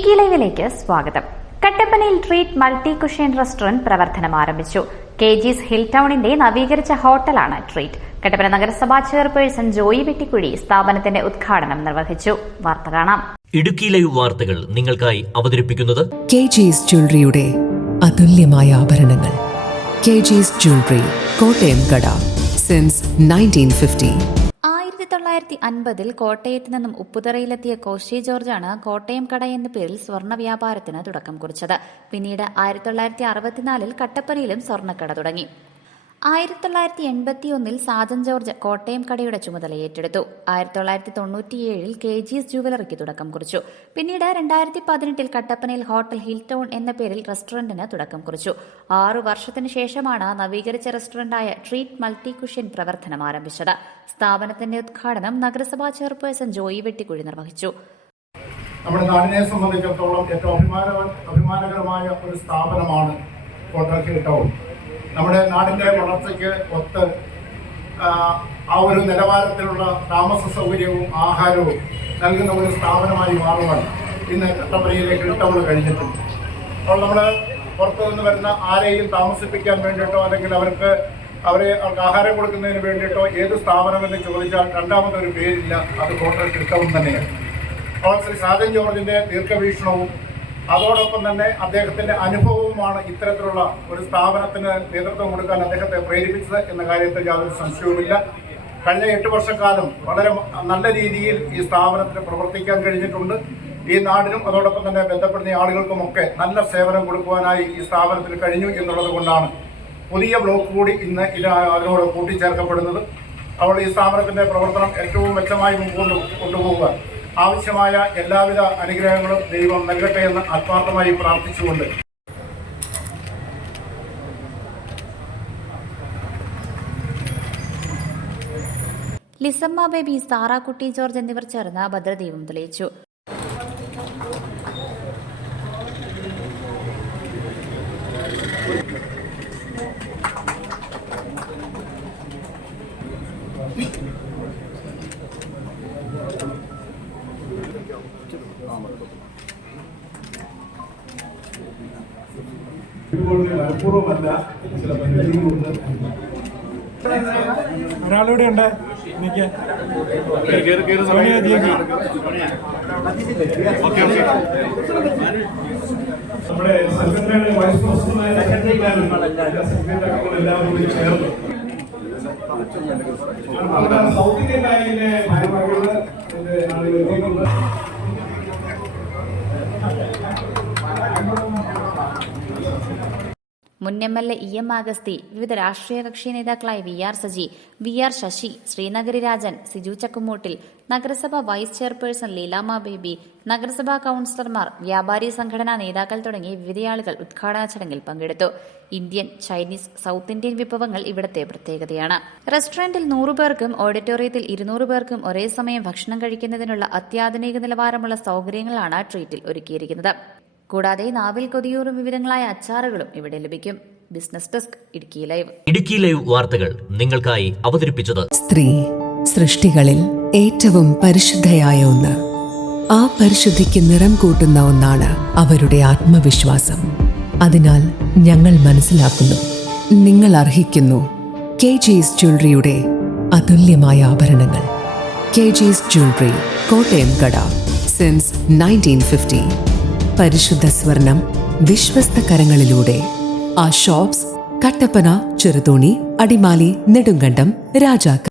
ഇടുക്കി ലൈവിലേക്ക് സ്വാഗതം. കട്ടപ്പനയിൽ ട്രീറ്റ് മൾട്ടി കുഷൻ റെസ്റ്റോറന്റ് പ്രവർത്തനം ആരംഭിച്ചു. KG's ഹിൽ ടൌണിന്റെ നവീകരിച്ച ഹോട്ടലാണ് ട്രീറ്റ്. കട്ടപ്പന നഗരസഭാ ചെയർപേഴ്സൺ ജോയി വെട്ടിക്കുഴി സ്ഥാപനത്തിന്റെ ഉദ്ഘാടനം നിർവഹിച്ചു. വാർത്ത കാണാം. ഇടുക്കി ലൈവ് വാർത്തകൾ നിങ്ങൾക്കായി അവതരിപ്പിക്കുന്നത് KG's ജ്വല്ലറിയുടെ അതുല്യമായ ആഭരണങ്ങൾ. KG's ജ്വല്ലറി, കോട്ടയം കട, സിൻസ് 1950. 1950-ൽ കോട്ടയത്ത് നിന്നും ഉപ്പുതറയിലെത്തിയ കോശി ജോർജാണ് കോട്ടയം കട എന്ന പേരിൽ സ്വർണ്ണ വ്യാപാരത്തിന് തുടക്കം കുറിച്ചത്. പിന്നീട് 1964-ൽ കട്ടപ്പനയിലും സ്വർണ്ണക്കട തുടങ്ങി. 1981-ൽ സാജൻ ജോർജ് കോട്ടയം കടയുടെ ചുമതല ഏറ്റെടുത്തു. 1997-ൽ KG's ജുവലറിക്ക് തുടക്കം കുറിച്ചു. പിന്നീട് 2018-ൽ കട്ടപ്പനയിൽ ഹോട്ടൽ ഹിൽ ടൗൺ എന്ന പേരിൽ റെസ്റ്റോറന്റിന് തുടക്കം കുറിച്ചു. 6 വർഷത്തിന് ശേഷമാണ് നവീകരിച്ച റെസ്റ്റോറന്റായ ട്രീറ്റ് മൾട്ടി കുഷൻ പ്രവർത്തനം ആരംഭിച്ചത്. സ്ഥാപനത്തിന്റെ ഉദ്ഘാടനം നഗരസഭാ ചെയർപേഴ്സൺ ജോയി വെട്ടിക്കുഴി നിർവഹിച്ചു. നമ്മുടെ നാടിനെ സംബന്ധിച്ചിടത്തോളം ഏറ്റവും അഭിമാനകരമായ ഒരു സ്ഥാപനമാണ് ഹോട്ടൽ ഹിൽ ടൗൺ. നമ്മുടെ നാടിൻ്റെ വളർച്ചയ്ക്ക് ഒത്ത് ആ ഒരു നിലവാരത്തിലുള്ള താമസ സൗകര്യവും ആഹാരവും നൽകുന്ന ഒരു സ്ഥാപനമായി മാറുവാൻ ഇന്ന് കട്ടപ്പനയിലെ ഹിൽ ടൗൺ കഴിഞ്ഞിട്ടുണ്ട്. അപ്പോൾ നമ്മൾ പുറത്തു നിന്ന് വരുന്ന ആരെയും താമസിപ്പിക്കാൻ വേണ്ടിയിട്ടോ അല്ലെങ്കിൽ അവർക്ക് ആഹാരം കൊടുക്കുന്നതിന് വേണ്ടിയിട്ടോ ഏത് സ്ഥാപനമെന്ന് ചോദിച്ചാൽ രണ്ടാമതൊരു പേരില്ല, അത് ഹോട്ടൽ ഹിൽ ടൗൺ തന്നെയാണ്. അപ്പോൾ ശ്രീ സാജൻ ജോർജിൻ്റെ ദീർഘവീക്ഷണവും അതോടൊപ്പം തന്നെ അദ്ദേഹത്തിൻ്റെ അനുഭവവുമാണ് ഇത്തരത്തിലുള്ള ഒരു സ്ഥാപനത്തിന് നേതൃത്വം കൊടുക്കാൻ അദ്ദേഹത്തെ പ്രേരിപ്പിച്ചത് എന്ന കാര്യത്തിൽ യാതൊരു സംശയവുമില്ല. കഴിഞ്ഞ 8 വർഷക്കാലം വളരെ നല്ല രീതിയിൽ ഈ സ്ഥാപനത്തിന് പ്രവർത്തിക്കാൻ കഴിഞ്ഞിട്ടുണ്ട്. ഈ നാടിനും അതോടൊപ്പം തന്നെ ബന്ധപ്പെടുന്ന ആളുകൾക്കുമൊക്കെ നല്ല സേവനം കൊടുക്കുവാനായി ഈ സ്ഥാപനത്തിന് കഴിഞ്ഞു എന്നുള്ളത് കൊണ്ടാണ് പുതിയ ബ്ലോക്ക് കൂടി ഇന്ന് അതിനോട് കൂട്ടിച്ചേർക്കപ്പെടുന്നത്. അപ്പോൾ ഈ സ്ഥാപനത്തിൻ്റെ പ്രവർത്തനം ഏറ്റവും മെച്ചമായി മുമ്പോട്ട് കൊണ്ടുപോകുവാൻ ആവശ്യമായ എല്ലാവിധ അനുഗ്രഹങ്ങളും ദൈവം നൽകട്ടെ എന്ന് ആത്മാർത്ഥമായി പ്രാർത്ഥിച്ചുകൊണ്ട് ലിസമ്മ ബേബി, സാറാക്കുട്ടി ജോർജ് എന്നിവർ ചേർന്ന് ഭദ്രദീപം തെളിയിച്ചു. മനഃപൂർവ്വമല്ല, ചില പരിമിതികളുണ്ട്. ഒരാളിവിടെ ഉണ്ട്. നമ്മുടെ സംഘടനയുടെ വൈസ് പ്രസിഡന്റായ എല്ലാവരും കൂടി ചേർന്ന് നമ്മുടെ സൗത്ത് ഇന്ത്യൻ ബാങ്കിന്റെ ഭാരവാഹികള് ആളുകൾ മുൻ MLA EM അഗസ്തി, വിവിധ രാഷ്ട്രീയ കക്ഷി നേതാക്കളായ VR സജി, VR ശശി, ശ്രീനഗരി രാജൻ, സിജു ചക്കുമൂട്ടിൽ, നഗരസഭ വൈസ് ചെയർപേഴ്സൺ ലീലാമ്മ ബേബി, നഗരസഭാ കൌൺസിലർമാർ, വ്യാപാരി സംഘടനാ നേതാക്കൾ തുടങ്ങി വിവിധയാളുകൾ ഉദ്ഘാടന ചടങ്ങിൽ പങ്കെടുത്തു. ഇന്ത്യൻ, ചൈനീസ്, സൗത്ത് ഇന്ത്യൻ വിഭവങ്ങൾ ഇവിടത്തെ പ്രത്യേകതയാണ്. റെസ്റ്റോറന്റിൽ 100 പേർക്കും ഓഡിറ്റോറിയത്തിൽ 200 പേർക്കും ഒരേ സമയം ഭക്ഷണം കഴിക്കുന്നതിനുള്ള അത്യാധുനിക നിലവാരമുള്ള സൗകര്യങ്ങളാണ് ട്രീറ്റിൽ ഒരുക്കിയിരിക്കുന്നത്. കൂടാതെ നാവിൽ കൊതിയൂറും വിവിധങ്ങളായ അച്ചാറുകളും ഇവിടെ ലഭിക്കും. Business desk, Idukki live. Idukki live വാർത്തകൾ നിങ്ങൾക്കായി അവതരിപ്പിച്ചത് സ്ത്രീ സൃഷ്ടികളിൽ ഏറ്റവും പരിശുദ്ധയായ ഒന്ന്. ആ പരിശുദ്ധിക്ക് നിറം കൂട്ടുന്ന ഒന്നാണ് അവരുടെ ആത്മവിശ്വാസം. അതിനാൽ ഞങ്ങൾ മനസ്സിലാക്കുന്നു, നിങ്ങൾ അർഹിക്കുന്നു KG's ജ്വല്ലറിയുടെ അതുല്യമായ ആഭരണങ്ങൾ. KG's ജ്വല്ലറി, കോട്ടയം കട, സിൻസ് 1950. പരിശുദ്ധ സ്വർണം വിശ്വസ്ത കരങ്ങളിലൂടെ. ആ ഷോപ്സ് കട്ടപ്പന, ചെറുതോണി, അടിമാലി, നെടുങ്കണ്ടം, രാജാക്ക.